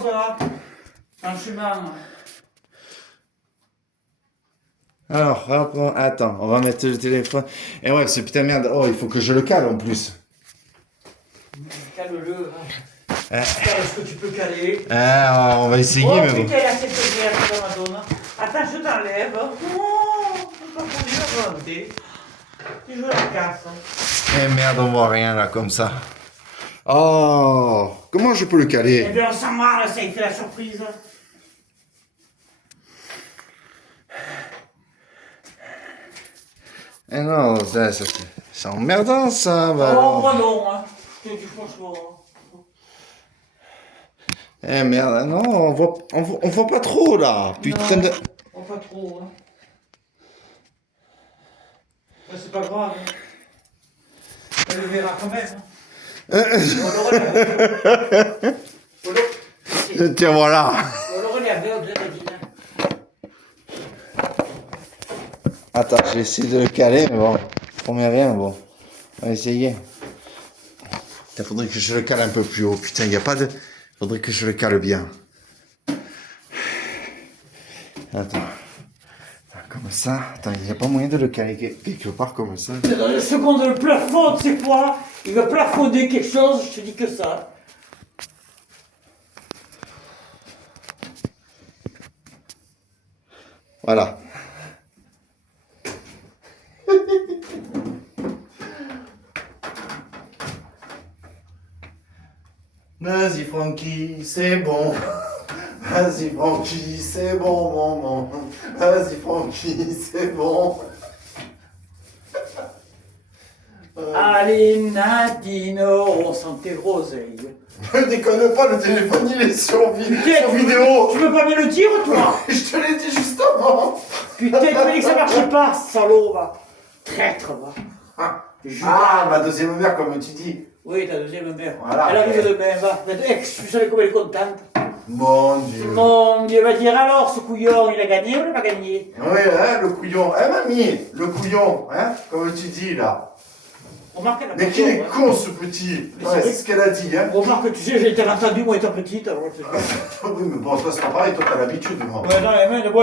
chose là. Franchement. Alors, hop, attends, on va mettre le téléphone. Et ouais, ce putain de merde. Oh, il faut que je le cale en plus. Calme-le. Cale ce que tu peux caler. On va essayer, Oh mais bon. putain, là, cette merde, Madonna. Attends, je t'enlève. Oh, c'est pas pour dire remonter. Tu joues la casse. Eh merde, on voit rien là, comme ça. Oh, comment je peux le Eh caler? bien, on s'en marre, ça, il fait la surprise. Eh non, c'est emmerdant ça. Bah, Oh, bah non, hein. Je te dis franchement. Eh merde, non, on voit pas trop là. Putain de. Oh, pas trop, hein. Mais c'est pas grave. Hein. Elle le verra quand même. Hein. On le relève. Tiens, voilà. On le relève, on l'a dit. Attends, j'ai essayé de le caler, mais bon, je promets rien, bon. On va essayer. Putain, faudrait que je le cale un peu plus haut. Putain, il n'y a pas de. Faudrait que je le cale bien. Attends. Comme ça. Attends, il n'y a pas moyen de le caler quelque part comme ça. Dans la seconde, le plafond, tu sais quoi? Il va plafonner quelque chose, je te dis que ça. Voilà. Vas-y Francky, c'est bon. Vas-y Francky, c'est bon, maman. Vas-y Francky, c'est bon. Allez, Nadine, on sent tes groseilles. Ne déconne pas, le téléphone il est sur Putain, vidéo. tu peux pas me le dire, toi? Je te l'ai dit juste avant. Putain, tu m'as dit que ça marchait pas, salaud, va. Traître, va. Ah, ma deuxième mère, comme tu dis. Oui, ta deuxième mère. Voilà. Elle arrive demain, va. Tu savais comme elle est contente. Mon Dieu. Mon Dieu, va dire alors, ce couillon, il a gagné ou il n'a pas gagné? Oui, hein, le couillon. Eh, mamie, le couillon, hein, comme tu dis là. Remarque, elle a Mais pas qu'il est tort, hein. con ce petit. Mais Ouais, c'est c'est ce qu'elle a dit, hein. Remarque, tu sais, j'ai été entendu, moi, étant petite. Alors, je te dis. Oui, mais bon, toi, c'est pas pareil, toi, t'as l'habitude, moi. Ouais, non,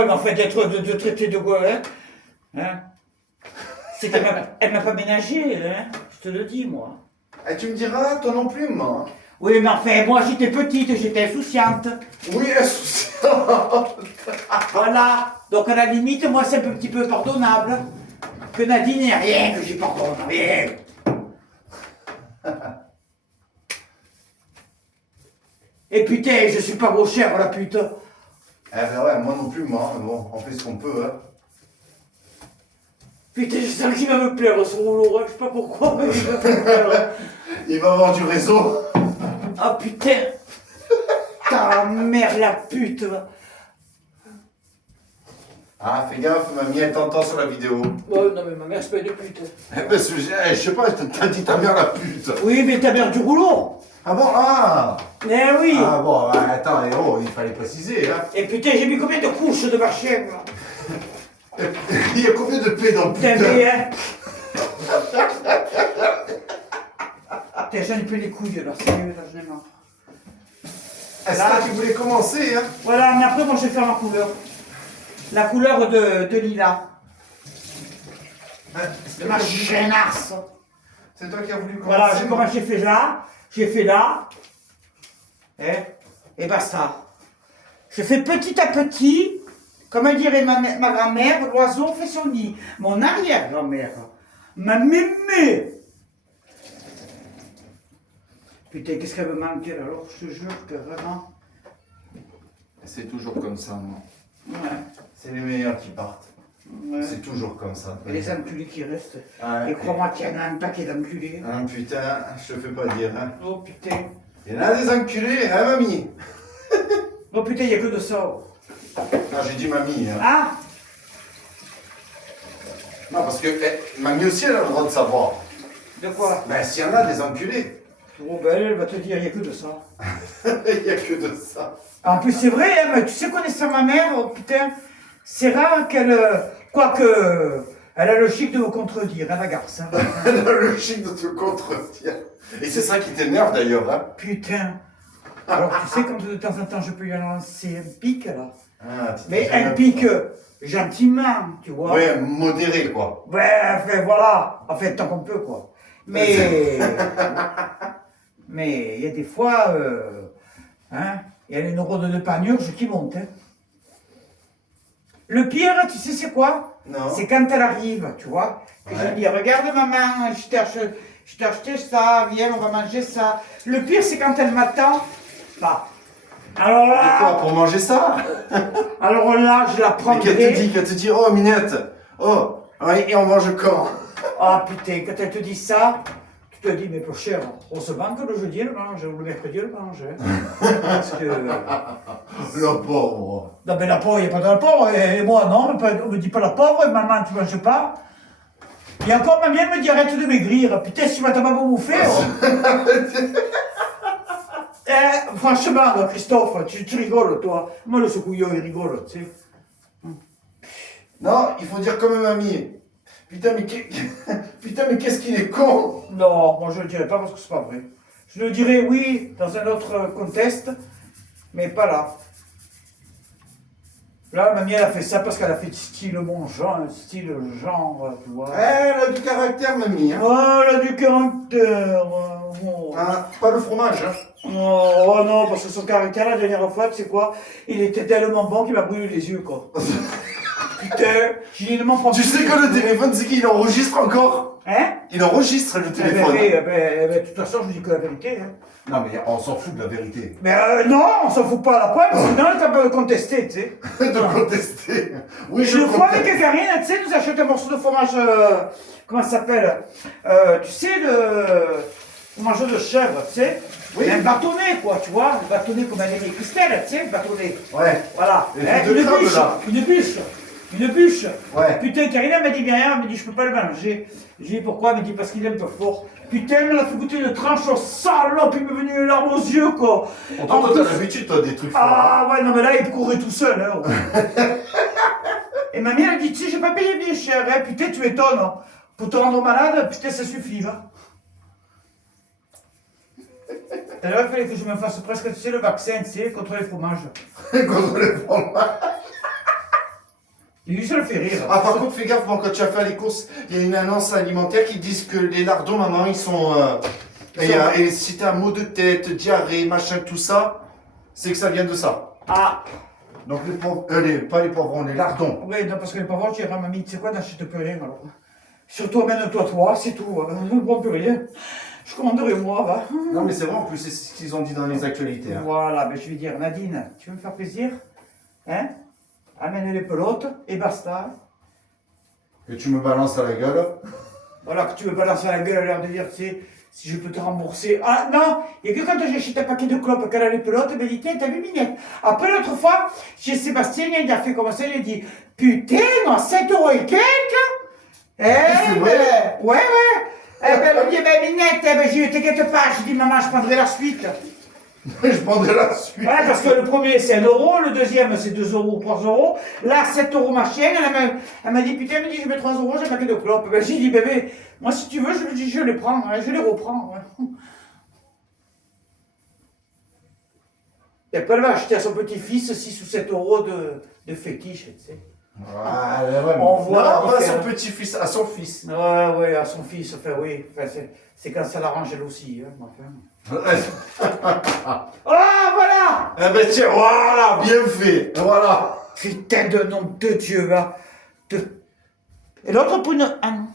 mais en fait, de traiter de quoi, hein? C'est qu'elle m'a pas ménagé, hein? Je te le dis, moi. Et tu me diras, toi non plus, moi. Oui, mais enfin, moi, j'étais petite, j'étais insouciante. Oui, insouciant. Voilà. Donc, à la limite, moi, c'est un petit peu pardonnable. Que Nadine n'ait rien que j'ai pardonné, rien. Et putain, je suis pas beau cher, la pute. Eh ben ouais, moi non plus, moi. Mais bon, on fait ce qu'on peut, hein. Putain, je sens qu'il va me plaire, ce rouleau, hein. Je sais pas pourquoi, mais il va me plaire. Il va avoir du réseau. Ah putain. Ta mère, la pute, va. Ah, fais gaffe, mamie, elle t'entend sur la vidéo. Ouais, non, mais ma mère, c'est pas une pute. Eh ben, je sais pas, t'as dit ta mère la pute. Oui, mais ta mère du rouleau. Ah bon, ah. Eh oui. Ah bon, bah, attends, oh, il fallait préciser, hein. Et putain, j'ai mis combien de couches de machin, là? Il y a combien de paix dans le Putain, putain? mais, hein. Putain, j'en ai plus les couilles, là, sérieux, là, j'en ai marre. Est-ce que tu voulais commencer, hein? Voilà, mais après, moi, je vais faire ma couleur. La couleur de lilas. Le machin ars. C'est toi qui as voulu commencer. Voilà, j'ai fait là, j'ai fait là, et basta. Je fais petit à petit, comme dirait ma grand-mère, l'oiseau fait son nid. Mon arrière-grand-mère, ma mémé. Putain, qu'est-ce qu'elle me manque alors, je te jure que vraiment. C'est toujours comme ça, moi. Ouais. C'est les meilleurs qui partent. Ouais. C'est toujours comme ça. Et les enculés qui restent. Ouais. Et crois-moi qu'il y en a un paquet d'enculés. Ah putain, je te fais pas dire, hein. Oh putain. Il y en a des enculés, hein, mamie? Oh putain, il n'y a que de ça. Ah, j'ai dit mamie, hein. Ah. Non, parce que mamie aussi, elle a le droit de savoir. De quoi? Ben, s'il y en a des enculés, Oh ben elle va te dire, il n'y a que de ça. il n'y a que de ça. En plus, c'est vrai, hein, mais tu sais, connaissant ma mère, oh, putain, c'est rare qu'elle. Quoique. Elle a le chic de me contredire, hein, la garce. Hein. Elle a le chic de te contredire. Et c'est ça qui t'énerve d'ailleurs, hein. Putain. Alors tu sais, quand de temps en temps je peux lui lancer un pic là. Ah, Mais un pic gentiment, tu vois. Ouais, modéré, quoi. Ouais, enfin voilà. Enfin, tant qu'on peut, quoi. Mais. Mais il y a des fois. Hein, il y a les neurones de panurge qui montent. Hein. Le pire, tu sais, c'est quoi? Non. C'est quand elle arrive, tu vois. Que Ouais. je dis, regarde maman, je t'ai acheté ça, viens, on va manger ça. Le pire, c'est quand elle m'attend. Bah. Alors Et quoi, là, pour manger ça? alors là, je la Mais prendrai. qu'elle te dit, oh, Minette, oh, ouais, et on mange quand? Ah putain, quand elle te dit ça, tu te dis, mais pour cher, heureusement que le jeudi elle mange, ou le mercredi elle mange. Hein. Parce que. Le pauvre. Non, mais la pauvre, il n'y a pas de la pauvre, et moi non, on me dit pas la pauvre, et maman, tu manges pas. Et encore, ma mienne me dit, arrête de maigrir. Putain, si tu m'as pas bouffer. Franchement, Christophe, tu rigoles, toi. Moi, le secouillon, il rigole, tu sais. Non, il faut dire comme mamie. Putain, putain, mais qu'est-ce qu'il est con! Non, moi je le dirai pas parce que c'est pas vrai. Je le dirai, oui, dans un autre contexte, mais pas là. Là, mamie, elle a fait ça parce qu'elle a fait style mon genre, style genre, tu vois. Elle a du caractère, mamie. Hein. Oh, elle a du caractère. Oh. Ah, pas le fromage. Hein. Oh non, parce que son caractère, la dernière fois, tu sais quoi, il était tellement bon qu'il m'a brûlé les yeux, quoi. Putain, j'ai demandé pour Tu sais que le téléphone, c'est qu'il enregistre encore? Hein? Il enregistre le téléphone. De toute façon, je dis que la vérité. Hein. Non, mais on s'en fout de la vérité. Mais non, on s'en fout pas à la pointe, parce que sinon, t'as pas de contester, tu sais. De contester. Oui, je Une fois conteste. avec Karine, tu sais, nous achète un morceau de fromage, comment ça s'appelle tu sais, le fromage de chèvre, tu sais. Oui. Un bâtonnet, quoi, tu vois. Un bâtonnet comme un aimé Christelle, tu sais, un bâtonnet. Ouais. Voilà. Les trucs de Une crabe, bûche, là. une bûche. Une bûche. Ouais. Putain, Karine, elle m'a dit bien, elle m'a dit, je peux pas le manger. J'ai dit, pourquoi? Elle m'a dit, parce qu'il est un peu fort. Putain, elle m'a fait goûter une tranche au salope, il m'est venu une larme aux yeux, quoi. Pourtant, En toi, plus- t'as l'habitude, toi, des trucs forts. Ah ouais, non, mais là, il courait tout seul. Hein. Et ma mère, elle dit, tu sais, j'ai pas payé bien cher. Hein. Putain, tu m'étonnes. Hein. Pour te rendre malade, putain, ça suffit. Hein. D'ailleurs, il fallait que je me fasse presque, tu sais, le vaccin, tu sais, contre les fromages. Contre les fromages. Et lui, ça le fait rire. Ah, par contre, fais gaffe, bon, quand tu vas faire les courses, il y a une annonce alimentaire qui dit que les lardons, maman, ils sont. Et si t'as un mot de tête, diarrhée, machin, tout ça, c'est que ça vient de ça. Ah, Donc, les pauvres, pas les poivrons, les lardons. oui, non, parce que les pauvres, tu diras, mamie, tu sais quoi, n'achète plus rien, alors. Surtout, amène-toi, c'est tout. Je ne prends plus rien. Je commanderai moi, va. Non, mais c'est vrai, en plus, c'est ce qu'ils ont dit dans les actualités. Hein. Voilà, ben, je vais dire, Nadine, tu veux me faire plaisir? Hein? Amène les pelotes et basta. Que tu me balances à la gueule. Voilà, que tu veux balancer à la gueule à l'air de dire, tu sais, si je peux te rembourser. Ah non, il n'y a que quand j'achète un paquet de clopes qu'elle a les pelotes, elle me dit, tiens, t'as vu Minette? Après l'autre fois, chez Sébastien, il a fait comme ça, il a dit, putain, non, 7 € et quelques? c'est vrai? Ouais. Eh ben, elle me dit, ben Minette, eh ben, je t'inquiète pas, je dis, maman, je prendrai la suite. Je prendrai la suite. Voilà, parce que le premier c'est 1 €, le deuxième c'est 2 € ou 3 €. Là, 7 € ma chienne, elle m'a dit, putain, elle me dit, je mets 3 €, j'ai un paquet de clopes. Ben, j'ai dit, bébé, moi si tu veux, je lui dis, je les prends, hein, je les reprends. Ouais. Et après, elle va acheter à son petit-fils 6 ou 7 € de fétiche, tu sais. Ouais. On voit la Non, pas à son différence. petit-fils, à son fils. Ouais, à son fils, enfin, oui. Enfin, c'est quand ça l'arrange elle aussi. Hein, enfin. Ah, voilà! Eh ben tiens, voilà, bien fait, voilà. Putain de nom de Dieu, va. Et l'autre pour une... Ah non.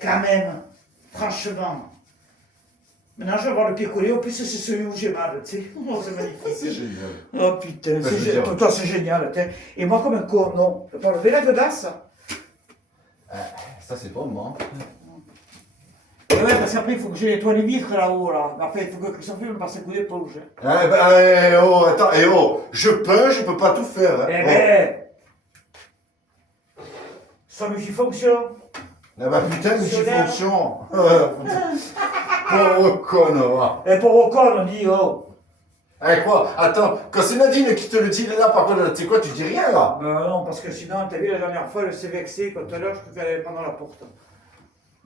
Quand même, franchement. Maintenant, je vais voir le pied collé. En plus, c'est celui où j'ai mal, tu sais. Oh, c'est magnifique. C'est génial. Oh putain, je veux dire- pour toi, c'est génial. T'sais. Et moi, comme un con, non. Je vais pas lever la godasse. Ça, c'est pas moi. Et ouais, parce qu'après, il faut que je nettoie les vitres là-haut, là. Après, il faut que Christophe me passe un coup d'éponge. Eh ben, oh, attends, je peux pas tout faire. Hein. Eh ben, sans multifonction. Ah bah putain, multifonction. Pauvre con, Et pour Ocon, on dit, oh. Eh quoi? Attends, quand c'est Nadine qui te le dit là, par contre, tu sais quoi, tu dis rien là. Non, parce que sinon, t'as vu la dernière fois, elle s'est vexée quand tout à l'heure, je peux qu'elle allait prendre la porte.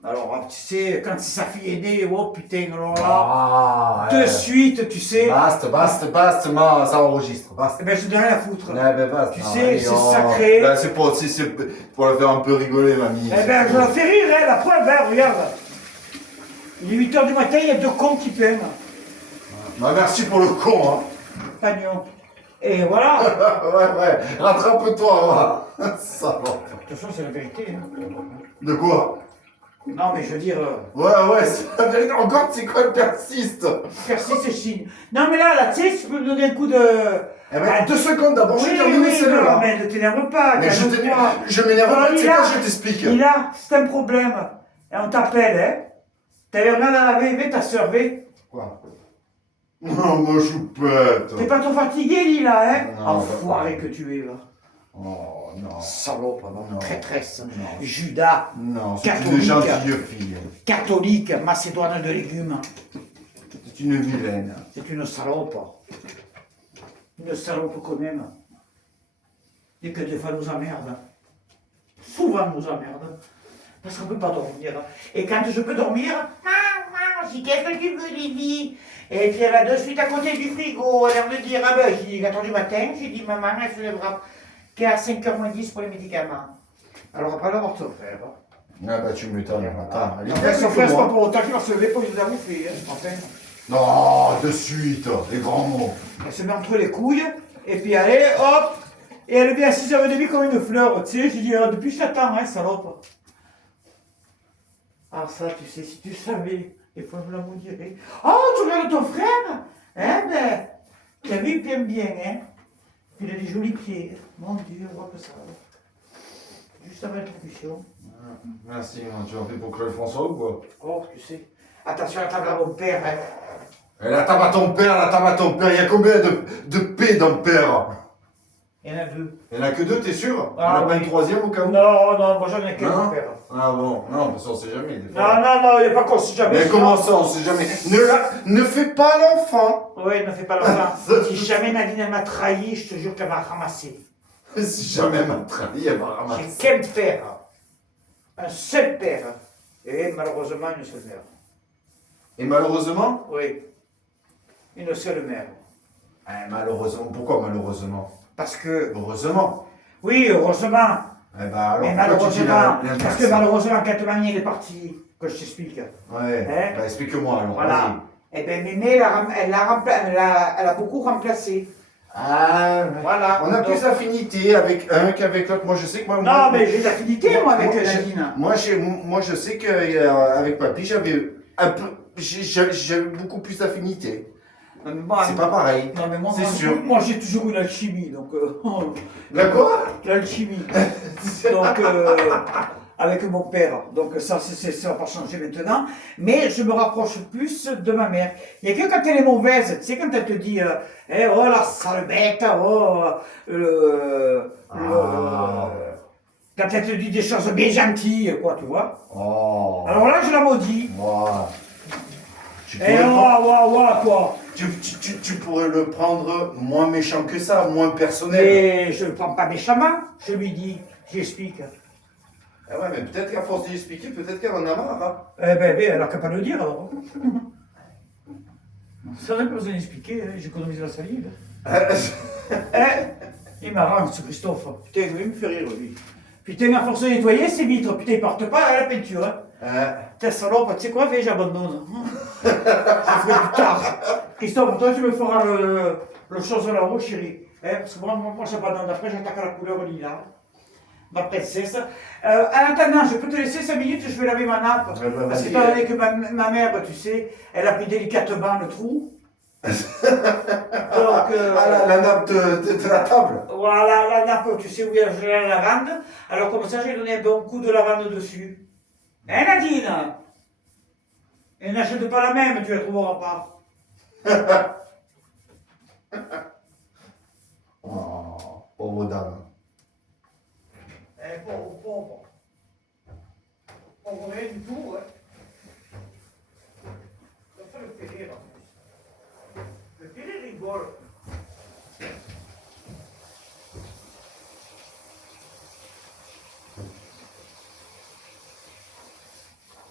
Alors, tu sais, quand sa fille est née, oh putain, alors là, Ah, de suite, tu sais, Basta, ma, ça enregistre, basta. eh ben, je n'ai rien à foutre. Ben basta. Tu Non, sais, allez, c'est oh. sacré. Là, c'est pour la faire un peu rigoler, mamie. Eh ben, je la fais rire, hein, la preuve, hein, regarde. Il est 8h du matin, il y a 2 cons qui peinent. Bah, merci pour le con, hein. Pagnon. Et voilà. Ouais, rattrape-toi, va. Ça va. De toute façon, c'est la vérité. Hein. De quoi? Non, mais je veux dire, Ouais, c'est la vérité. Encore, c'est quoi le persiste? merci, c'est signe. Non, mais là, tu sais, tu peux me donner un coup de. Eh ben, 2 secondes d'abord, je Oui, vais terminer oui, celle-là. non, mais ne t'énerve pas. Mais calme-toi. je m'énerve Alors, pas, c'est Lila, quoi, je t'explique. Lila, c'est un problème. Et on t'appelle, hein. T'avais rien à laver, mais ta sœur, mais. Quoi? Non, moi, je pète. T'es pas trop fatigué, Lila, hein. Non, Enfoiré que tu es, va. Oh, non. Salope, va. Non. Traîtresse. Non. Judas, Non, c'est Catholique. une gentille fille. catholique, macédoine de légumes. C'est une vilaine. C'est une salope. Une salope quand même. Et que des fois nous emmerde. Souvent nous emmerde. Parce qu'on ne peut pas dormir. Et quand je peux dormir, je dis qu'est-ce que tu veux, Lily? Et puis elle va de suite à côté du frigo, elle a l'air de dire, ah ben, j'ai dit 4h du matin, j'ai dit maman, elle se lèvera qu'à 5h moins 10 pour les médicaments. Alors après l'avoir ton frère. Ah bah tu m'étonnes, attends. Non, mais son frère, c'est pas pour autant qu'il va se lever pour nous bouffer, hein, enfin. Non, de suite, les grands mots. Elle se met entre les couilles, et puis allez, hop, et elle est bien à 6h30 comme une fleur, tu sais, j'ai dit, depuis je t'attends, hein, salope. Ah ça, tu sais, si tu savais, des fois je la maudirais. Oh, tu regardes ton frère? Hein, ben, tu as vu, il t'aime bien, hein. Il a des jolis pieds, mon Dieu, on voit que ça. Juste avant l'introduction. Merci, tu as fait pour Claude François ou quoi? Oh, tu sais, attention à la table à mon père, hein. Et la table à ton père, il y a combien de P dans père? Il y en a 2. Il n'y en a que 2, t'es sûr? Ah, Il n'y en a pas oui. une troisième au cas où? Non, non, moi j'en ai qu'un, Non. mon père. Ah bon, non, parce qu'on sait jamais. des Non, fois. non, non, il n'y a pas qu'on sait jamais. Mais comment ça, on sait jamais? Ne fais pas l'enfant. Oui, ne fais pas l'enfant. Si jamais Nadine elle m'a trahi, je te jure qu'elle va ramasser. Si jamais ma trahi, elle va ramasser. J'ai qu'un père. Un seul père. Et malheureusement, une seule mère. Et malheureusement? Oui. Une seule mère. Malheureusement. Pourquoi malheureusement? Parce que. Heureusement. Oui, heureusement. Eh ben alors, Mais pourquoi tu dis malheureusement. l'inverse? Parce que malheureusement, quand mamie elle est partie, que je t'explique. Ouais. Hein? Bah explique-moi alors. Voilà. Eh bien, Mémé, elle a beaucoup remplacé. Ah, Voilà. on a Donc- plus d'affinité avec un qu'avec l'autre. Moi, je sais que moi. Non, mais j'ai d'affinité, moi, avec moi, Nadine. moi, je sais qu'avec papy, j'avais un peu, j'avais beaucoup plus d'affinité. Non, mais moi, C'est pas pareil. Non, mais moi, C'est moi, sûr. moi, j'ai toujours une alchimie, donc. La quoi? L'alchimie. Donc, avec mon père. Donc, ça va pas changer maintenant. Mais je me rapproche plus de ma mère. Il n'y a que quand elle est mauvaise, tu sais, quand elle te dit, oh la sale bête, oh, quand elle te dit des choses bien gentilles, quoi, tu vois. Oh. Alors là, je la maudis. Ouah. Tu Eh, quoi. tu pourrais le prendre moins méchant que ça, moins personnel. Et je ne le prends pas méchamment, je lui dis, j'explique. Ah ouais, mais peut-être qu'à force d'y expliquer, peut-être qu'elle en a marre. Hein. Eh ben, elle n'a qu'à pas le dire alors. Ça n'a pas besoin d'expliquer, hein, j'économise la salive. Il m'arrange ce Christophe. Putain, il me fait rire lui. Putain, à force de nettoyer ses vitres, putain, il porte pas à la peinture. Hein. T'es salope, tu sais quoi, fais, j'abandonne. Je ferai plus tard. Christophe, toi tu me feras le chose là-haut, chérie. Hein, parce que moi j'abandonne, après j'attaque à la couleur lilas. Ma princesse. En attendant, je peux te laisser 5 minutes, je vais laver ma nappe. Ouais, bah, Parce vas-y. qu'étant donné que ma mère, bah, tu sais, elle a pris délicatement le trou. Donc, Ah, la nappe de la table. voilà, la nappe, tu sais où il y a la lavande. Alors comme ça, j'ai donné un bon coup de lavande dessus. Hein, Nadine? Et n'achète pas la même, tu la trouveras pas. Oh, pauvre dame. Eh, pauvre. Pauvre rien du tout, hein. Ça le fait rire, en plus. Le fait rigole.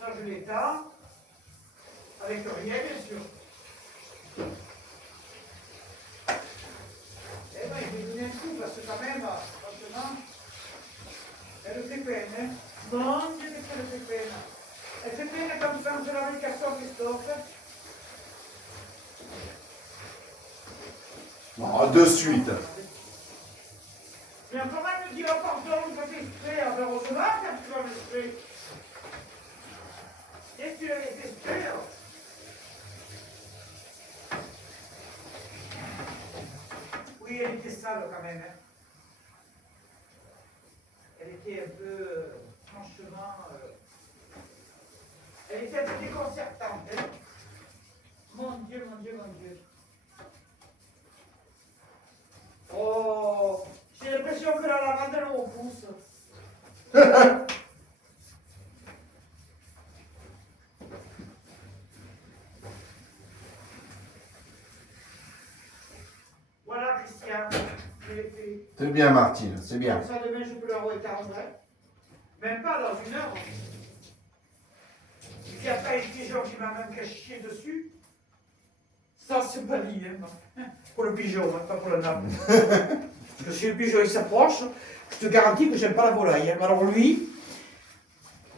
Non, Non, de suite. Mais comment me dire pardon, je fais exprès, heureusement quand tu vas m'exprès. Qu'est-ce que tu avais fait exprès là? Oui, elle était sale quand même. Hein. Elle était un peu, franchement, elle était un peu déconcertante. Hein. Mon Dieu, mon Dieu, mon Dieu. Oh, j'ai l'impression que la lavande elle me repousse. Voilà, Christian, je l'ai fait. C'est bien, Martine, c'est bien. Comme ça, demain, je peux le réétendre. Même pas dans une heure. Il n'y a pas un pigeon qui m'a même qu'à chier dessus. Ça, c'est pas dit, hein. Pour le pigeon, hein, pas pour la nappe. Parce que si le pigeon il s'approche, je te garantis que j'aime pas la volaille. Hein. Alors lui,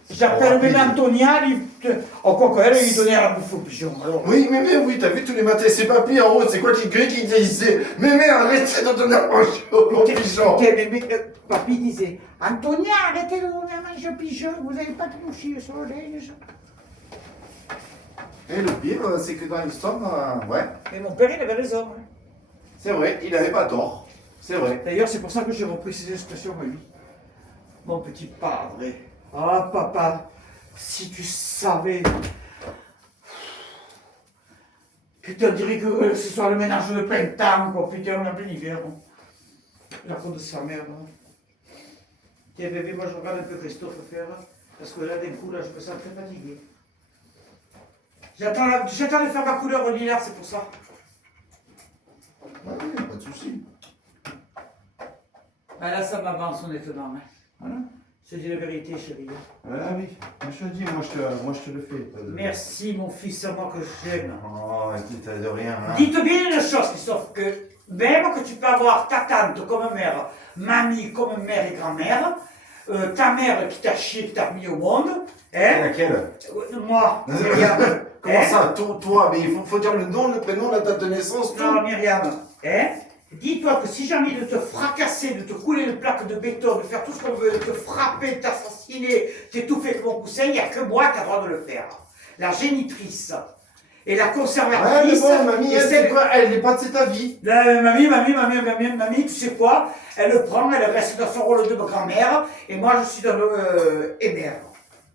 j'appelle rapide. même Antonia, oh quoi qu'elle, il donnait à la bouffe au pigeon. Alors, Oui, mais oui, t'as vu tous les matins, c'est papy en haut, c'est quoi qui gueule qui disait mais arrêtez de donner à manger au pigeon. Papy disait, Antonia, arrêtez de donner à manger au pigeon, vous n'avez pas de moucher sur le linge. Et le pire, c'est que dans l'histoire, ouais, Mais mon père, il avait raison. Hein. c'est vrai, il avait pas tort. C'est vrai. D'ailleurs, c'est pour ça que j'ai repris ces expressions à lui. Mon petit padre. Ah, papa, si tu savais. Putain, on dirait que ce soit le ménage de plein temps, quoi. Putain, on est en plein hiver. Hein. La faute de sa mère. Hein. Tiens, bébé, moi je regarde un peu Christophe faire. Parce que là, d'un coup, là, je me sens très fatigué. J'attends de faire ma couleur au lilas, c'est pour ça. Ouais, pas de soucis. Ah, là, ça m'avance, honnêtement. Hein. Voilà. Je te dis la vérité, chérie. Ah oui, moi je te dis, moi je te le fais. Pas de... Merci, mon fils, c'est moi que j'aime. Oh, t'as de rien. Hein. Dites bien une chose, Christophe, que même que tu peux avoir ta tante comme mère, mamie comme mère et grand-mère, ta mère qui t'a chié, qui t'a mis au monde, hein, Laquelle? moi, Myriam. Comment hein, ça, toi, mais il faut dire le nom, le prénom, la date de naissance, tout. Non, Myriam, hein, dis-toi que si j'ai envie de te fracasser, de te couler une plaque de béton, de faire tout ce qu'on veut, de te frapper, de t'assassiner, t'étouffer avec mon coussin, il n'y a que moi qui a le droit de le faire. La génitrice et la Ouais, mais conservatrice. bon, mamie, et elle, celle- c'est quoi? Elle n'est pas de cet avis. Mamie, tu sais quoi? Elle le prend, elle reste dans son rôle de grand-mère, et moi je suis dans le mère.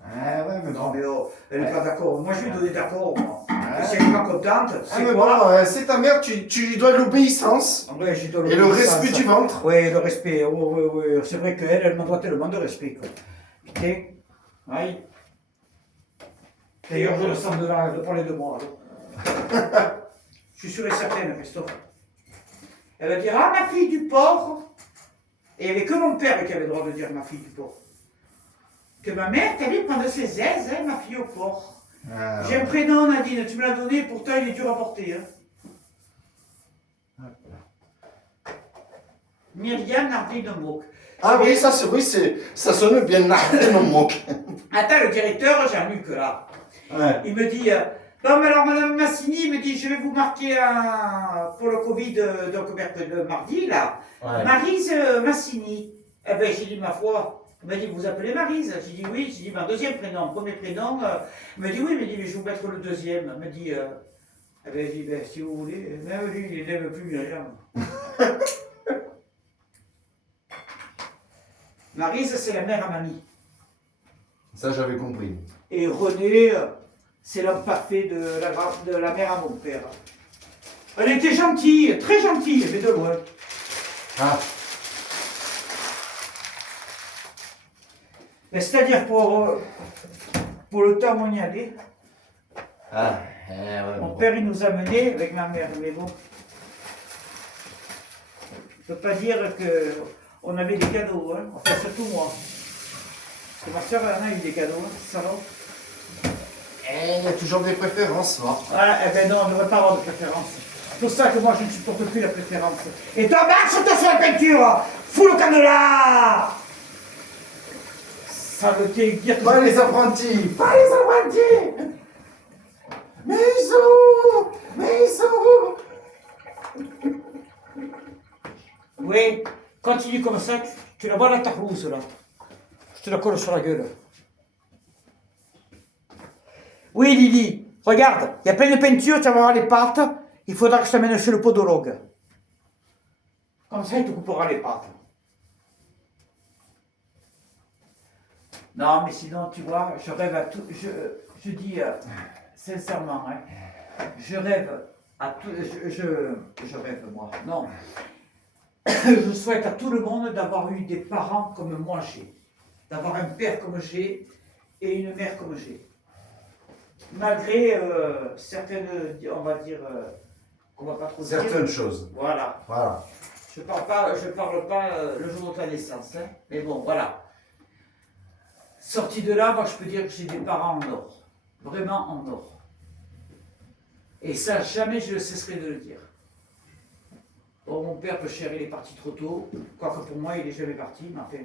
Ah ouais, mais Non bon. mais oh, elle n'est pas d'accord. Moi je lui ai donné d'accord. Moi. Et si elle n'est pas contente, Ah, c'est mais quoi? bon, c'est ta mère, tu lui dois l'obéissance. Ouais, je dois Et le respect du ventre. Oui, le respect. Oui. C'est vrai qu'elle, elle m'en doit tellement de respect. Quoi. Putain. Aïe. D'ailleurs, je le sens de parler de moi. Alors. Je suis sûr et certaine, Christophe. Elle va dire, ah, ma fille du porc. Et il n'y avait que mon père qui avait le droit de dire ma fille du porc. Que ma mère, t'as vu prendre ses aises, hein, ma fille au porc. Ah, J'ai un prénom, Nadine, tu me l'as donné, pourtant il est dur à porter. Hein. Myriam Nardine Moque. ah oui, ça, c'est, oui, ça sonne bien narré, mon moque. Attends, le directeur, Jean-Luc, là, Ouais. il me dit, bon, mais alors Madame Massini, il me dit, je vais vous marquer pour le Covid, donc mardi, là, Ouais. Maryse Massini. Eh ben, j'ai dit, ma foi, il m'a dit, vous vous appelez Maryse? J'ai dit, oui. J'ai dit, ben, deuxième prénom, premier prénom. Il m'a dit, oui, mais je vais vous mettre le deuxième. Il m'a dit, eh ben, j'ai dit, ben, si vous voulez, même lui, il n'aime plus Myriam. Maryse, c'est la mère à mamie. Ça, j'avais compris. Et René, c'est l'homme parfait de la mère à mon père. Elle était gentille, très gentille, mais de loin. Ah. Mais c'est-à-dire pour le temps où on y allait, Ah. Ouais, mon bon. père il nous a menés avec ma mère, mais bon. Je ne peux pas dire qu'on avait des cadeaux, hein. Enfin surtout moi. Parce que ma soeur elle en a eu des cadeaux, hein, salaud. Il y a toujours des préférences, moi. Ah, eh ben non, on ne devrait pas avoir de préférence. C'est pour ça que moi je ne supporte plus la préférence. Et toi, Max, je te fais la peinture. Fous le cadenas. Ça veut dire que... Pas les apprentis. Pas les apprentis. Mais ils sont. Oui, continue comme ça, tu la vois là, ta rousse là. Je te la colle sur la gueule. Oui, Lily, regarde, il y a plein de peintures, tu vas voir les pattes. Il faudra que je t'amène chez le podologue. Comme ça, il te coupera les pattes. Non, mais sinon, tu vois, je rêve à tout. Je dis sincèrement, hein, je rêve à tout. Je rêve, moi. Non. Je souhaite à tout le monde d'avoir eu des parents comme moi j'ai. D'avoir un père comme j'ai et une mère comme j'ai. Malgré certaines, on va dire, qu'on va pas trop dire. Certaines choses. Voilà. Voilà. Je parle pas le jour de ta naissance, hein. Mais bon, voilà. Sorti de là, moi je peux dire que j'ai des parents en or. Vraiment en or. Et ça, jamais je ne cesserai de le dire. Bon, mon père, le cher, il est parti trop tôt. Quoique pour moi, il n'est jamais parti, mais enfin.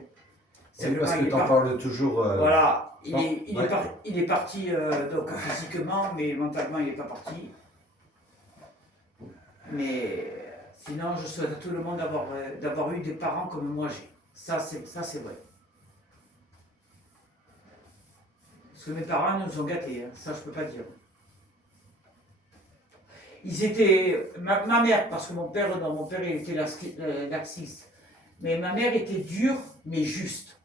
C'est parce il que est t'en par- parles toujours. Voilà, non, ouais. il est parti donc physiquement, mais mentalement, il n'est pas parti. Mais sinon, je souhaite à tout le monde d'avoir eu des parents comme moi j'ai. Ça, c'est vrai. Parce que mes parents nous ont gâtés, hein. Ça, je peux pas dire. Ils étaient. Ma mère, parce que mon père, non, mon père, il était laxiste. Mais ma mère était dure, mais juste.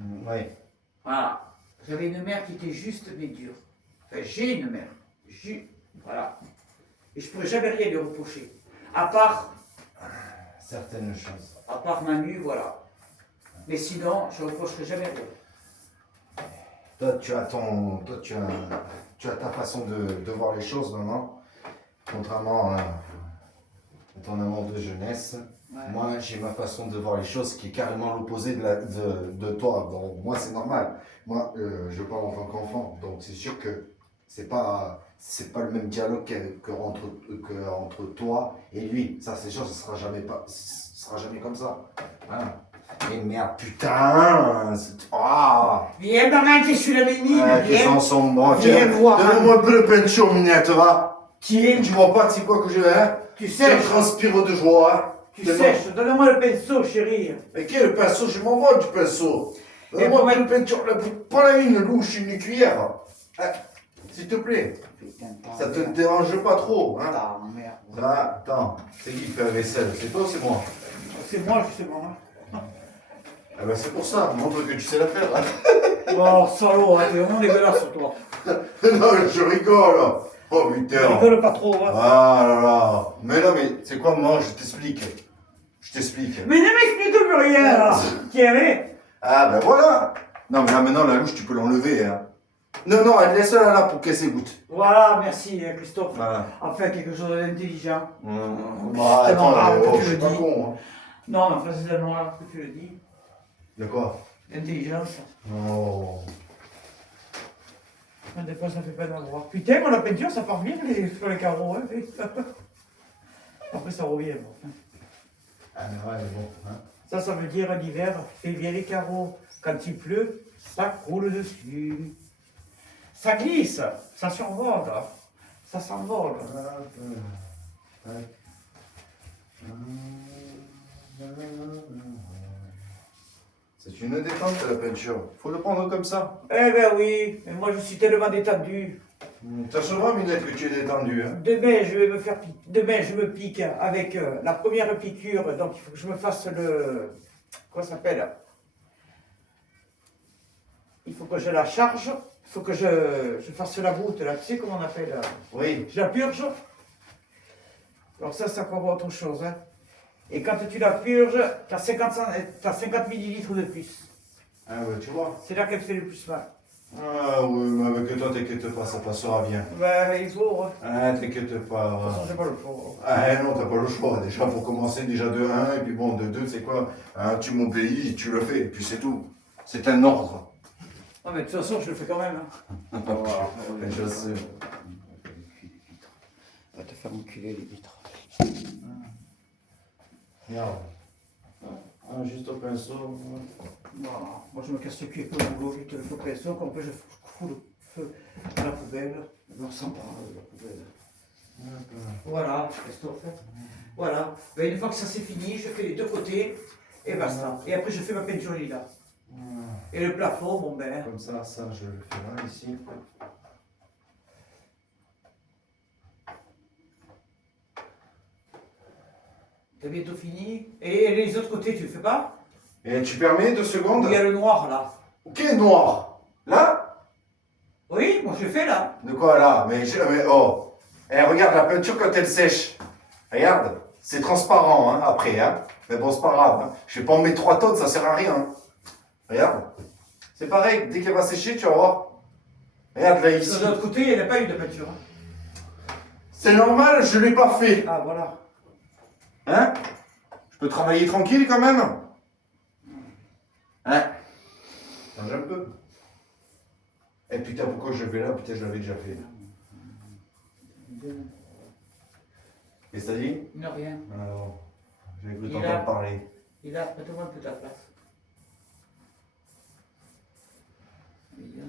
Oui. Voilà. J'avais une mère qui était juste, mais dure. Enfin, j'ai une mère. Voilà. Et je ne pourrais jamais rien lui reprocher. À part Certaines choses. Manu, voilà. Mais sinon, je ne reprocherai jamais rien. Toi, tu as ta façon de voir les choses maintenant, contrairement à ton amour de jeunesse. Ouais. Moi, j'ai ma façon de voir les choses qui est carrément l'opposé de toi. Donc, moi, c'est normal. Moi, je parle en tant qu'enfant, donc c'est sûr que c'est pas le même dialogue entre toi et lui. Ça, c'est sûr, ce sera jamais comme ça. Voilà. Et merde, putain! Ah! Viens, maman, que je suis la mémine. Qu'est-ce Viens. qu'on s'en bat? Viens voir. Donne-moi un peu de peinture, minette, va! Tiens, Tu vois pas, tu sais quoi que je vais, hein? tu Je sèches. transpire de joie, hein? Tu sèches. Donne-moi le pinceau, chérie. Mais quel pinceau? Je m'en vais du pinceau! Donne-moi un peu de peinture, prends la une louche, une cuillère! Hein? S'il te plaît! Ça te dérange pas trop, hein? Ah, merde. Ah, attends, c'est qui fait la vaisselle? C'est toi ou c'est moi? C'est moi, justement. Hein. Ah ben c'est pour ça, montre que tu sais la faire. Hein? Oh, salaud, hein, t'es vraiment dégueulasse sur toi. Non, je rigole! Oh Je putain! rigole pas trop. Hein. Ah là là! Mais non, mais c'est quoi, moi, je t'explique. Je t'explique. Mais ne m'explique plus rien, là. Tiens, mais. Ah ben voilà! Non, mais là maintenant, la louche, tu peux l'enlever. Hein. Non, non, elle laisse là pour qu'elle s'égoutte. Voilà, merci, Christophe. Voilà. Enfin, quelque chose d'intelligent. Bah, C'est attends, marrant que oh, tu je suis le pas dis. con. Hein. Non, mais enfin, c'est tellement rare que tu le dis. De quoi? L'intelligence. Oh. Des fois, ça fait pas d'avoir. Putain, moi, la peinture, ça part bien sur les carreaux. Hein. Après, ça revient. Bon. Ah, mais ouais, mais bon. Hein. Ça veut dire l'hiver, fait bien les carreaux. Quand il pleut, ça coule dessus. Ça glisse, ça survole, ça s'envole. C'est une détente la peinture. Faut le prendre comme ça. Eh ben oui, mais moi je suis tellement détendu. T'achèveras, Minette, que tu es détendu. Hein. Demain, je vais me faire demain, je me pique avec la première piqûre. Donc il faut que je me fasse le. Comment ça s'appelle? Il faut que je la charge. Il faut que je fasse la voûte là. Tu sais comment on appelle? Oui. Je la purge. Alors ça, c'est encore autre chose. Hein. Et quand tu la purges, tu as 50 millilitres de plus. Ah ouais, tu vois. C'est là qu'elle fait le plus mal. Ah oui, mais avec toi, t'inquiète pas, ça passera bien. Ben, il faut. Hein. Ah, t'inquiète De toute pas. façon, j'ai pas le choix. Ah non, t'as pas le choix. Déjà, pour commencer, déjà de 1, et puis bon, de 2, tu sais quoi, hein, tu m'obéis, tu le fais, et puis c'est tout. C'est un ordre. Non, mais de toute façon, je le fais quand même. Hein. Mais je sais. Va te faire enculer les vitres. Regarde. Ah, juste au pinceau. Voilà. Moi, je me casse le cul avec le boulot, juste le feu pinceau, comme que je fous le feu à la poubelle. Je me sens pas la poubelle. Voilà, Christophe. Voilà. Ben, une fois que ça c'est fini, je fais les deux côtés et basta. Et après je fais ma peinture lilas. Et le plafond, bon ben. Comme ça, je le fais là, ici. T'as bientôt fini. Et les autres côtés, tu le fais pas? Et tu permets 2 secondes? Il y a le noir là. Ok, noir. Là? Oui, moi je le fais là. De quoi là? Mais oh. Eh, regarde la peinture quand elle sèche. Regarde. C'est transparent hein, après. Hein. Mais bon, c'est pas grave. Hein. Je vais pas en mettre 3 tonnes, ça sert à rien. Hein. Regarde. C'est pareil. Dès qu'elle va sécher, tu vas voir. Regarde là ici. De l'autre côté, il n'y a pas eu de peinture. Hein. C'est normal, je l'ai pas fait. Ah voilà. Hein? Je peux travailler tranquille quand même? Hein? Change un peu. Eh putain, pourquoi je vais là? Putain, je l'avais déjà fait. Qu'est-ce que t'as dit? Non, rien. Alors, j'ai cru Il t'entendre a- parler. Il a, mets-toi un peu ta place. Bien.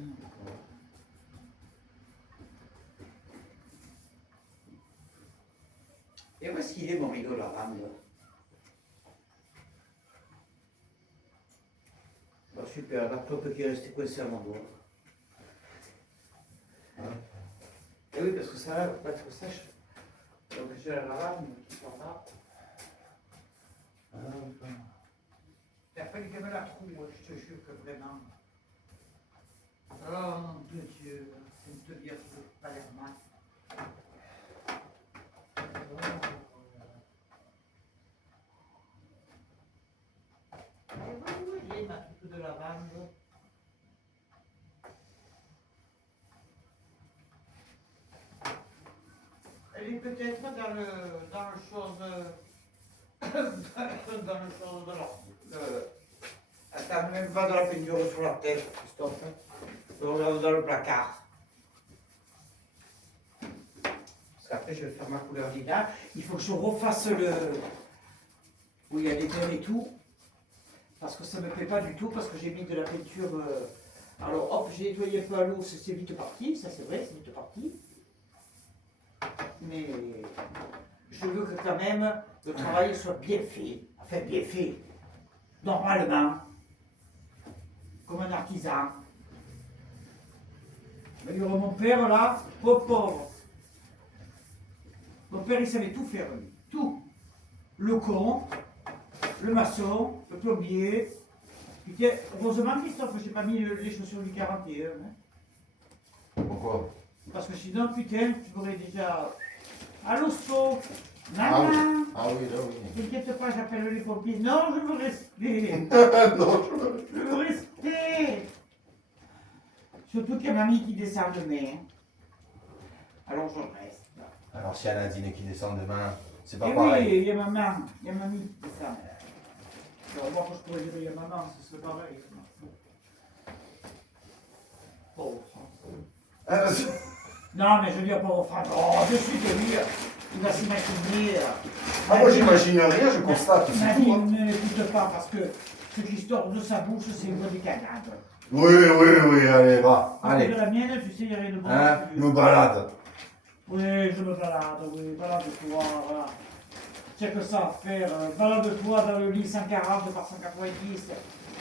Et où est-ce qu'il est mon rideau lavande? Bon, super, la clope qui est restée coincée à mon doigt. Et oui, parce que ça va pas être sèche. Donc j'ai la lavande qui sort là. Il a fallu qu'elle me la trouve, je te jure que vraiment. Oh mon Dieu, c'est une te dire que c'est pas l'air mal. Où elle est ma truc de lavande? Elle est peut-être dans le chose dans le chose de l'ordre. Attends, même pas de la peinture sur la tête, Christophe. Je regarde dans le placard. Parce qu'après, je vais faire ma couleur lilas. Il faut que je refasse le. Où il y a des terres et tout. Parce que ça ne me plaît pas du tout, parce que j'ai mis de la peinture. Alors, hop, j'ai nettoyé un peu à l'eau, c'est vite parti. Ça, c'est vrai, c'est vite parti. Mais je veux que quand même le travail soit bien fait. Enfin, bien fait. Normalement. Comme un artisan. Mais il y aura mon père là, pauvre. Mon père il savait tout faire lui. Tout. Le con, le maçon, le plombier. Putain, heureusement Christophe, j'ai pas mis les chaussures du 41. Hein. Pourquoi? Parce que sinon, putain, tu m'aurais déjà. Allô, Spo? Ah oui. Maman? Ah oui, là oui. T'inquiète pas, j'appelle les pompiers. Non, je veux rester. Non, Je veux rester. Surtout qu'il y a mamie qui descend demain. Alors je reste. Alors si y a Nadine qui descend demain, c'est pas Et pareil. oui, il y a maman. Il y a mamie qui descend. Alors moi, quand je pourrais dire il y a maman, ce serait pareil. Pauvre France. Non, mais je veux dire pauvre France. Oh, je suis de lui. Il va s'imaginer. Ah, moi j'imagine rien, je constate, c'est tout. Hein. Nadine ne l'écoute pas parce que ce qui sort de sa bouche, c'est une des canades. Oui, allez, va, allez. De la mienne, tu sais, il n'y a rien de bon. Hein, nous balade. Oui, je me balade, oui, balade-toi, voilà. Tu sais que ça à faire, balade-toi dans le lit 140 par 190,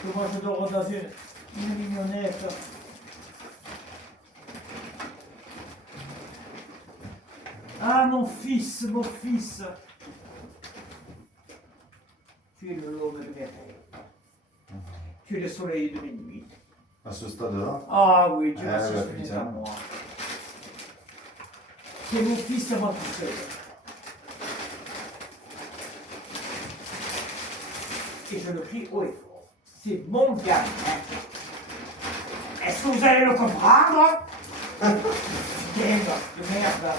que moi je dors dans une mignonnette. Ah, mon fils, mon fils. Tu es le l'homme de mes rêves. Tu es le soleil de mes nuits. À ce stade-là. Ah oui, tu vas bah, souvenir putain. à moi. C'est mon fils à moi tout seul. Et je le crie haut et fort. C'est mon gamin. Est-ce que vous allez le comprendre? Putain de merde.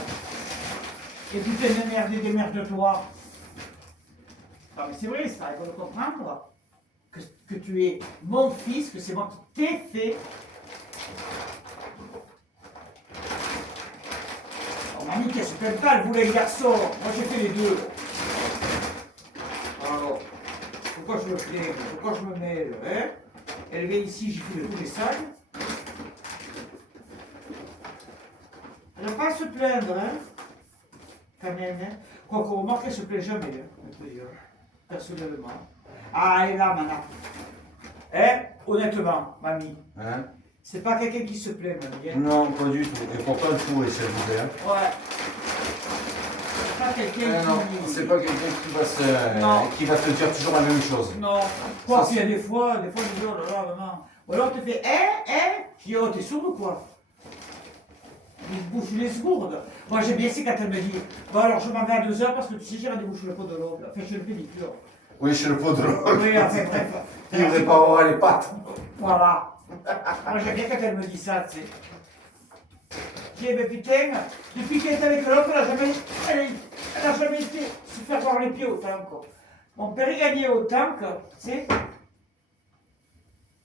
Et putain de merde et démerde-toi. Non mais c'est vrai ça, il faut le comprendre. Que tu es mon fils, que c'est moi qui t'ai fait. Oh, mamie, qu'elle se plaint pas, elle voulait le garçon. Moi j'ai fait les deux. Alors, pourquoi je me plains? Pourquoi je me mêle? Hein? Elle vient ici, j'y fais tous les salles. Elle n'a pas à se plaindre, hein? Quand même, hein. Quoi qu'on remarque, elle se plaît jamais, hein, je peux dire. Personnellement. Ah, elle est là, maintenant. Honnêtement, mamie, Hein? c'est pas quelqu'un qui se plaît, mamie. Hein. Non, pas du tout. Et pourtant, le four est servi, hein? Ouais. C'est pas quelqu'un Non, qui... c'est pas quelqu'un Non. qui va te dire toujours la même chose. Non. Quoi, Ça, puis il y a des fois, je dis, oh là là, maman. Ou alors, tu fais, je dis, oh, t'es sourd ou quoi? Il se bouche les gourdes. Moi, j'aime bien, c'est quand elle me dit, bon, alors je m'en vais à 2 heures parce que tu sais, j'ai rendez-vous chez le pot de l'eau. Enfin, chez le pédicure. Oui, chez le podologue. Oui, enfin, bref. Il réparera les pattes. Voilà. Moi, j'aime bien quand elle me dit ça, tu sais. Je dis, mais putain, depuis qu'elle est avec l'autre, elle a jamais été se faire voir les pieds autant, quoi. Mon père, il gagnait autant que, tu sais.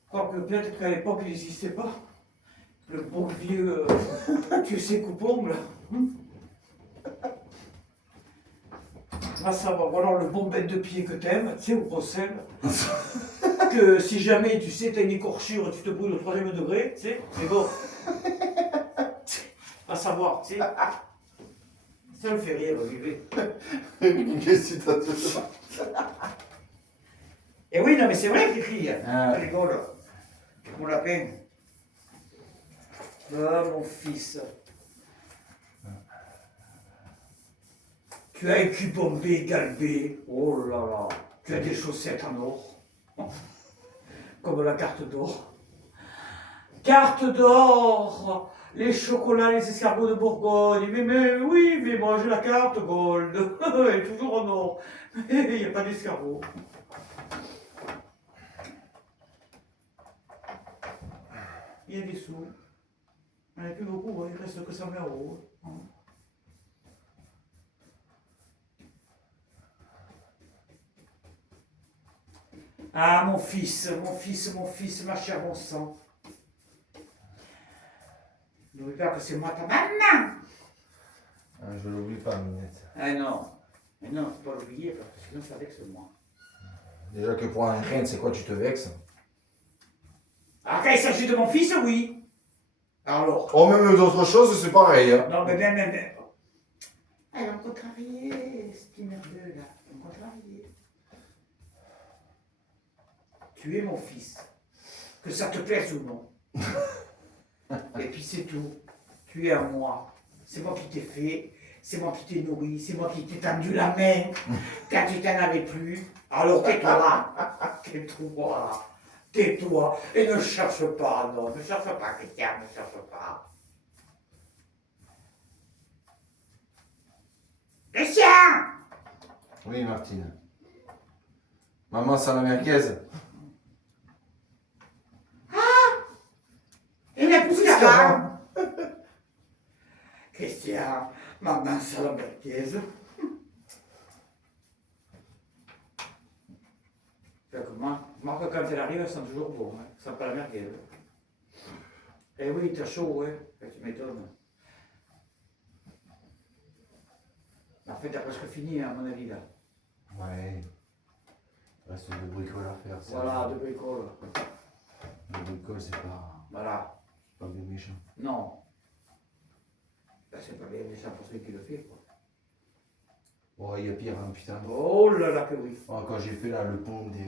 Quoique, peut-être qu'à l'époque, il n'existait pas. Le bon vieux, tu sais, coupongle. Va savoir, ou alors le bon bête de pied que t'aimes, tu sais, au Bruxelles. Que si jamais, tu sais, t'as une écorchure, tu te brûles au 3e degré, tu sais, mais bon. Va savoir, tu sais. Ça me fait rire, vivez. Qu'est-ce que tu as fait? Et oui, non, mais c'est vrai qu'il crie, Ah. rigole. Mon lapin. Ah, mon fils. Tu as un cul bombé, galbé. Oh là là. Tu as des chaussettes en or. Comme la carte d'or. Carte d'or. Les chocolats, les escargots de Bourgogne. Mais oui, mais moi j'ai la carte gold. Elle est toujours en or. Il n'y a pas d'escargot. Il y a des sous. Il n'y en a plus beaucoup, hein. Il reste que 100 €. Hein. Ah, mon fils, mon fils, mon fils, ma chère, mon sang. N'oublie pas que c'est moi ta maman. Ah, je l'oublie pas, Minette. Ah non, mais non, faut pas l'oublier parce que sinon ça vexe moi. Déjà que pour un reine, c'est quoi, tu te vexes? Ah, quand il s'agit de mon fils, oui. Alors. Oh, même d'autres choses, c'est pareil. Hein. Non, mais bien. Elle va me contrarier, ce petit merdeux là. Elle va me contrarier. Tu es mon fils. Que ça te plaise ou non. Et puis c'est tout. Tu es à moi. C'est moi qui t'ai fait. C'est moi qui t'ai nourri. C'est moi qui t'ai tendu la main. Quand tu t'en avais plus. Alors tais-toi. Tais-toi. Tais-toi. Et ne cherche pas. Non, ne cherche pas, Christian. Ne cherche pas. Christian! Oui, Martine. Maman, ça la merguez. Et la pousse là. Christian, maman, ça la merguez. Moi, quand elle arrive, elle sent toujours bon. Hein. Ça sent pas la merguez. Eh oui, t'as chaud, ouais. Tu m'étonnes. En fait, t'as presque fini, hein, à mon avis, là. Ouais. Il reste de bricole à faire. Ça. Voilà, de bricole. Le bricole, c'est Voilà. pas bien méchant. Non. Ben, c'est pas bien méchant pour celui qui le fait, quoi. Oh, il y a pire, hein, putain. Oh là là, que oui. Oh, quand j'ai fait là, le pont des.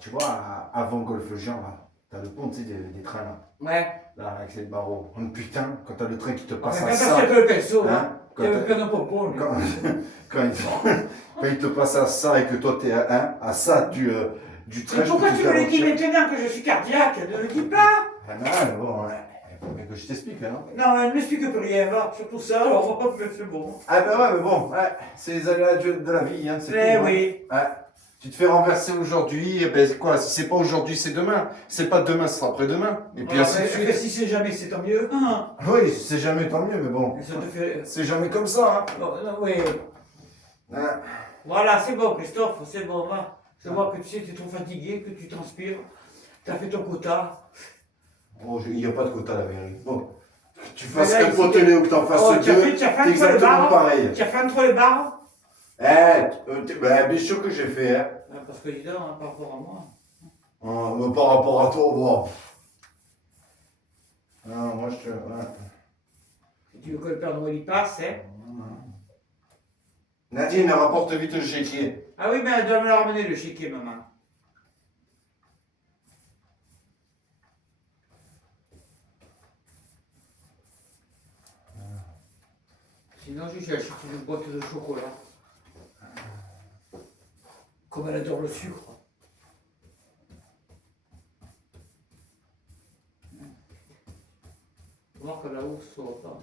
Tu vois, avant Golfe Jean, là, t'as le pont, tu sais, des trains là. Ouais. Là, avec les barreaux. Oh, putain, quand t'as le train qui te passe Enfin, à quand ça. c'est le pinceau, Hein, hein. quand T'as t'as- le plein de pompons, lui. quand il te passe à ça et que toi t'es à ça du train. Mais pourquoi je peux tu te me le dis garantir. maintenant que je suis cardiaque? Ne le dis pas! Ah non, bon, ouais. Mais que je t'explique, hein. Non, elle ne m'explique plus rien, va. Surtout ça, alors, c'est bon. Ah ben ouais, mais bon, ouais, c'est les aléas de la vie, hein, c'est Eh tout, hein. oui. Ouais. Tu te fais renverser aujourd'hui, et ben quoi, si c'est pas aujourd'hui, c'est demain. C'est pas demain, ce sera après-demain. Et puis Voilà, ainsi de mais suite. si c'est jamais, c'est tant mieux. Hein. Oui, c'est jamais tant mieux, mais bon. Et ça te fait... C'est jamais comme ça, hein. Non, oui. Ouais. Voilà, c'est bon, Christophe, c'est bon, va. Je vois que tu sais, tu es trop fatigué, que tu transpires. Tu as fait ton quota. Oh, il n'y a pas de quota, la vérité. Bon. Que tu Mais fasses là, un ici, potelé ou que t'en fasses Oh, deux, tu as fait c'est entre les exactement barres. pareil. Tu as fait entre les barres. Ben, bien sûr que j'ai fait, hein. Parce que dis donc, hein, par rapport à moi. Mais par rapport à toi, bon. Non, moi je te. Ouais. Si tu veux que le Père Noël y passe, hein. Nadine, rapporte vite le chéquier. Ah oui, mais elle doit me le ramener, le chéquier, maman. Sinon, j'ai acheté une boîte de chocolat. Comme elle adore le sucre. Faut voir que là-haut, ça va pas.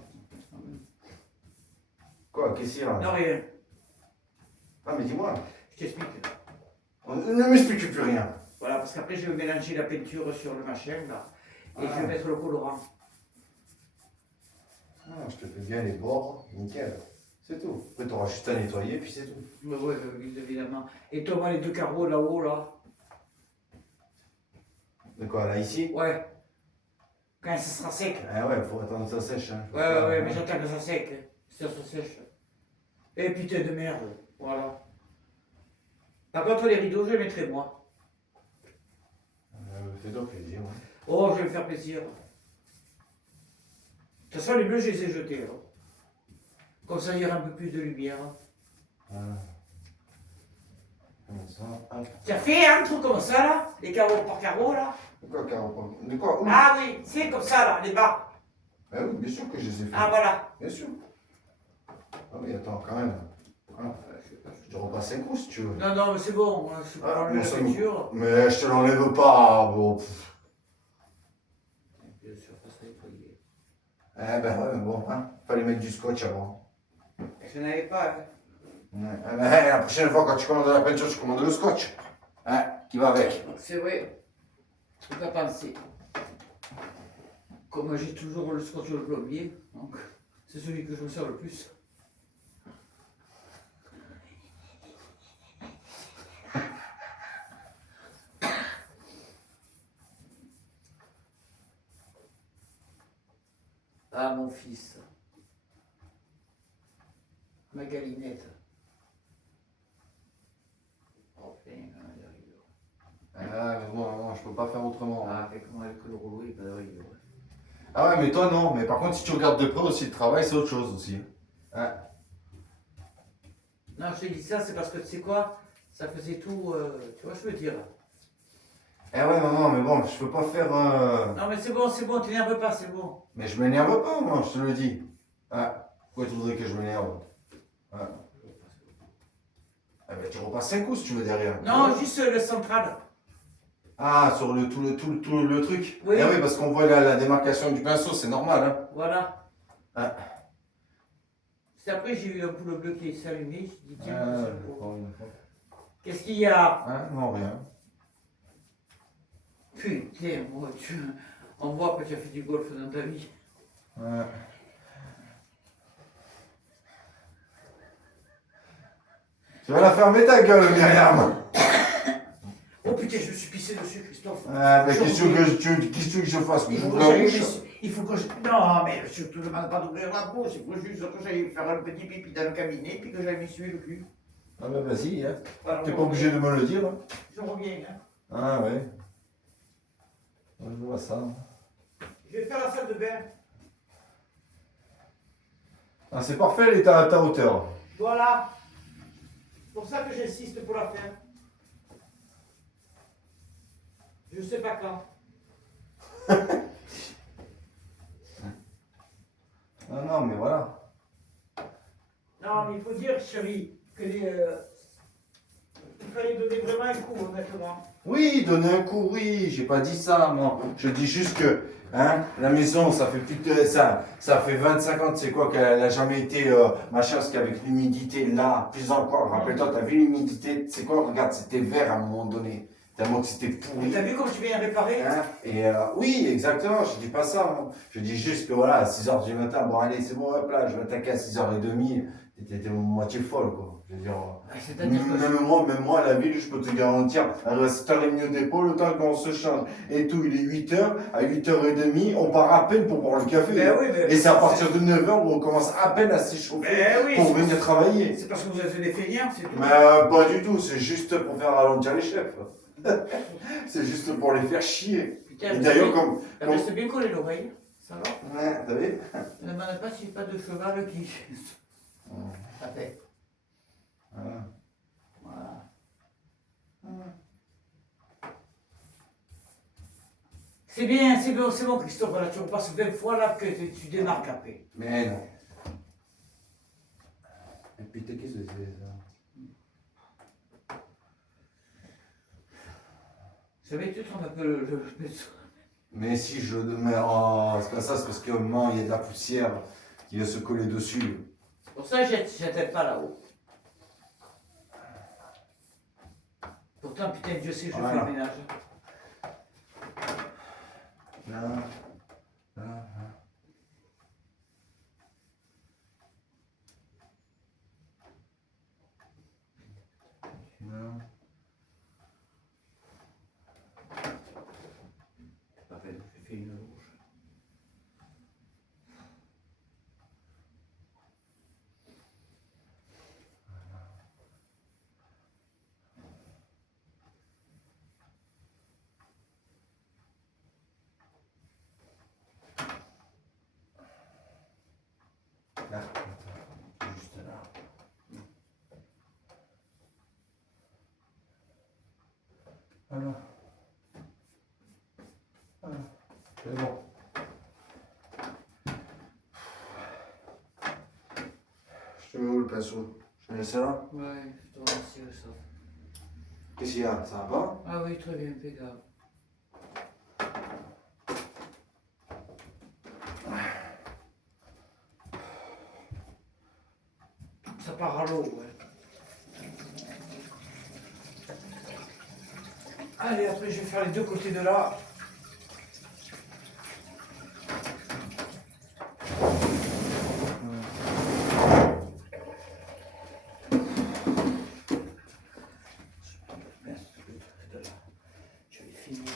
Quoi, qu'est-ce qu'il y a? Non, rien. Ah, mais dis-moi. Je t'explique. Ne m'explique plus rien. Voilà, parce qu'après, je vais mélanger la peinture sur le machin, là. Et je vais mettre le colorant. Ah, je te fais bien les bords, nickel. C'est tout. Après, t'auras juste à nettoyer, puis c'est tout. Mais ouais, évidemment. Et toi, les deux carreaux là-haut, là. De quoi, là, ici? Ouais. Quand ça sera sec. Ah ouais, faut attendre que ça sèche. Hein. Ouais, mais j'attends que ça sec. Hein. Ça se sèche. Et putain de merde. Voilà. Par contre, les rideaux, je les mettrai moi. Fais-toi plaisir. Ouais. Oh, je vais me faire plaisir. De toute façon, les bleus, je les ai jetés. Hein. Comme ça, il y aura un peu plus de lumière. Voilà. Comme ça, hop. Tu as fait un truc comme ça, là? Les carreaux par carreaux, là? De quoi, Caro? De quoi? Où? Ah oui, c'est comme ça, là, les bas. Ah oui, bien sûr que je les ai fait. Ah, voilà. Bien sûr. Ah oui, attends, quand même. Hein, je te repasse un coup si tu veux. Non, non, mais c'est bon. Moi, je peux Ah, prendre mais la ça peinture. Mais je te l'enlève pas. Bon. Bien sûr, pas ça nettoyer. Eh ben ouais, bon, hein. Fallait mettre du scotch avant. Je n'avais pas. Hein. Ouais. Eh ben, la prochaine fois, quand tu commandes la peinture, tu commandes le scotch. Hein, qui va avec. C'est vrai. Truc à penser. Comme j'ai toujours le scotch de plombier, donc c'est celui que je me sers le plus. Ah, mon fils. Ma galinette. Oh, putain, il arrive. Ah, mais bon, je peux pas faire autrement. Ah, avec moi, avec le rouleau, il va arriver. Ah ouais, mais toi non. Mais par contre, si tu regardes de près aussi le travail, c'est autre chose aussi. Hein. Non, je te dis ça, c'est parce que tu sais quoi? Ça faisait tout, tu vois, je veux dire. Eh ouais, maman, mais bon, je peux pas faire. Non, mais c'est bon, t'énerve pas, c'est bon. Mais je m'énerve pas, moi, je te le dis. Ah, pourquoi tu voudrais que je m'énerve? Ah. Eh ben, tu repasses 5 coups si tu veux derrière. Non, juste le central. Ah, sur tout le truc. Oui. Eh oui, parce qu'on voit la démarcation du pinceau, c'est normal, hein. Voilà. Ah. C'est après, j'ai eu un poulet bleu qui s'est allumé, je dis tiens, Ah, c'est beau. Qu'est-ce qu'il y a? ah, non, rien. Putain, moi, on voit que tu as fait du golf dans ta vie. Ouais. Tu vas la fermer ta gueule, Myriam. Oh putain, je me suis pissé dessus, Christophe. Ah, mais qu'est-ce que je fasse? Il faut J'ouvre que la j'aille. bouche. Il faut que je. Non, mais je te demande pas d'ouvrir la bouche, il faut juste que j'aille faire un petit pipi dans le cabinet puis que j'aille m'essuyer le cul. Ah bah vas-y, hein. Voilà, T'es pas obligé de me le dire. Hein. Je reviens, hein. Ah ouais. Je vois ça. Je vais faire la salle de bain. Ah, c'est parfait, elle est à ta hauteur. Voilà. C'est pour ça que j'insiste pour la faire. Je sais pas quand. Ah non, mais voilà. Non, mais il faut dire, chérie, que il fallait donner vraiment un coup, honnêtement. Oui, donner un coup, oui, j'ai pas dit ça, moi. Je dis juste que, hein, la maison, ça fait plus de, ça fait 25 ans, tu sais quoi, qu'elle a jamais été, machin, parce qu'avec l'humidité, là, plus encore, rappelle-toi, t'as vu l'humidité, tu sais quoi, regarde, c'était vert à un moment donné, tellement que c'était Et pourri. t'as vu comme tu viens réparer? Hein, et oui, exactement, je dis pas ça, moi. Je dis juste que voilà, à 6h du matin, bon allez, c'est bon, hop là, je vais attaquer à 6h30, t'étais moitié folle, quoi. Je veux dire, C'est-à-dire que. même moi, à la ville, je peux te garantir, à 7h30 au dépôt, le temps qu'on se change et tout, il est 8h, à 8h30, on part à peine pour boire le café. Ben oui, mais. Et c'est à partir de 9h où on commence à peine à s'échauffer Ben oui, pour c'est- venir travailler. C'est parce que vous êtes des feignants, c'est tout. Mais pas du tout, c'est juste pour faire ralentir les chefs. C'est juste pour les faire chier. Putain, Et d'ailleurs, comme. elle reste bien collée l'oreille. Ça va? Ouais, t'as vu? Ne me demande pas si pas de cheval qui. Ça fait. Voilà. Voilà. C'est bien, c'est bon, Christophe, là, tu repasses 20 fois là que tu démarques après. Mais non. Et puis t'es qu'est-ce que c'est ça? Ça va être tu un peu le Mais si je le mets en. C'est pas ça, c'est parce qu'au moment il y a de la poussière qui va se coller dessus. Pour ça, j'attends pas là-haut. Pourtant, putain, Dieu sait que je Voilà. fais le ménage. Là, là, là. Là. Pas peine, j'ai fait une louche. Là, attends, juste là. Voilà. Voilà. C'est bon. Je te mets où le pinceau? Je mets ça là? Ouais, je te remercie de ça. Qu'est-ce qu'il y a? Ça va pas? Ah oui, très bien, impeccable. Ça part à l'eau, ouais. Allez, après je vais faire les deux côtés de là. Je vais finir.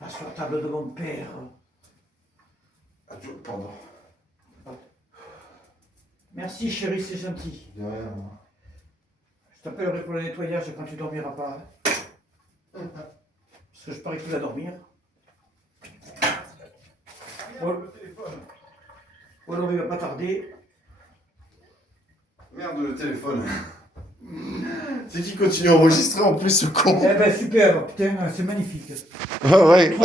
La table de mon père. Adieu, pardon. Merci chérie, c'est gentil. De rien, moi. Je t'appellerai pour le nettoyage quand tu dormiras pas. Parce que je parie que tu vas dormir. Ou alors il va pas tarder. Merde, le téléphone. C'est qui continue à enregistrer en plus, ce con? Eh ben super, putain, c'est magnifique. Ouais, ouais.